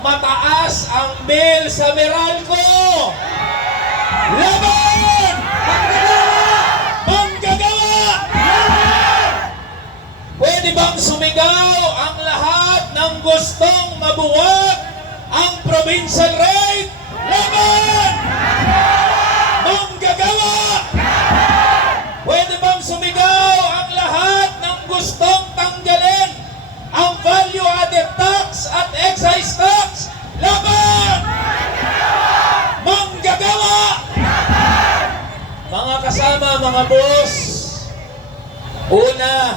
mataas ang bill sa Meralco. Laban! Manggagawa! Pwede bang sumigaw ang lahat ng gustong mabuwag ang provincial rate? Laban! Manggagawa! Pwede bang sumigaw ang lahat ng gustong tanggalin ang value-added tax at excise tax? Laban! Manggagawa! Mga kasama, mga boss, una,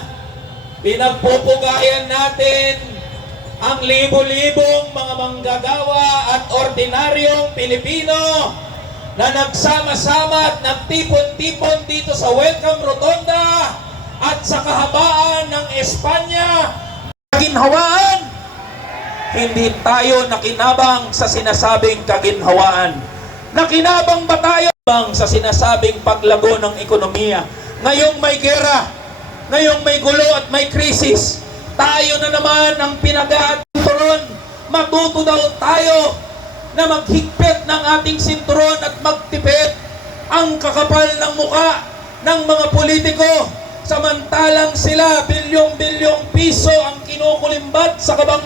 pinagpupugayan natin ang libo-libong mga manggagawa at ordinaryong Pilipino na nagsama-sama at nagtipon-tipon dito sa Welcome Rotonda at sa kahabaan ng Espanya. Kaginhawaan, hindi tayo nakinabang sa sinasabing kaginhawaan. Nakinabang ba tayo sa sinasabing paglago ng ekonomiya? Ngayong may gera, ngayong may gulo at may krisis, tayo na naman ang pinag-aaturon. Matuto daw tayo na maghigpit ng ating sinturon at magtipid ang kakapal ng muka ng mga politiko, samantalang sila bilyong-bilyong piso ang kinukulimbat sa kabang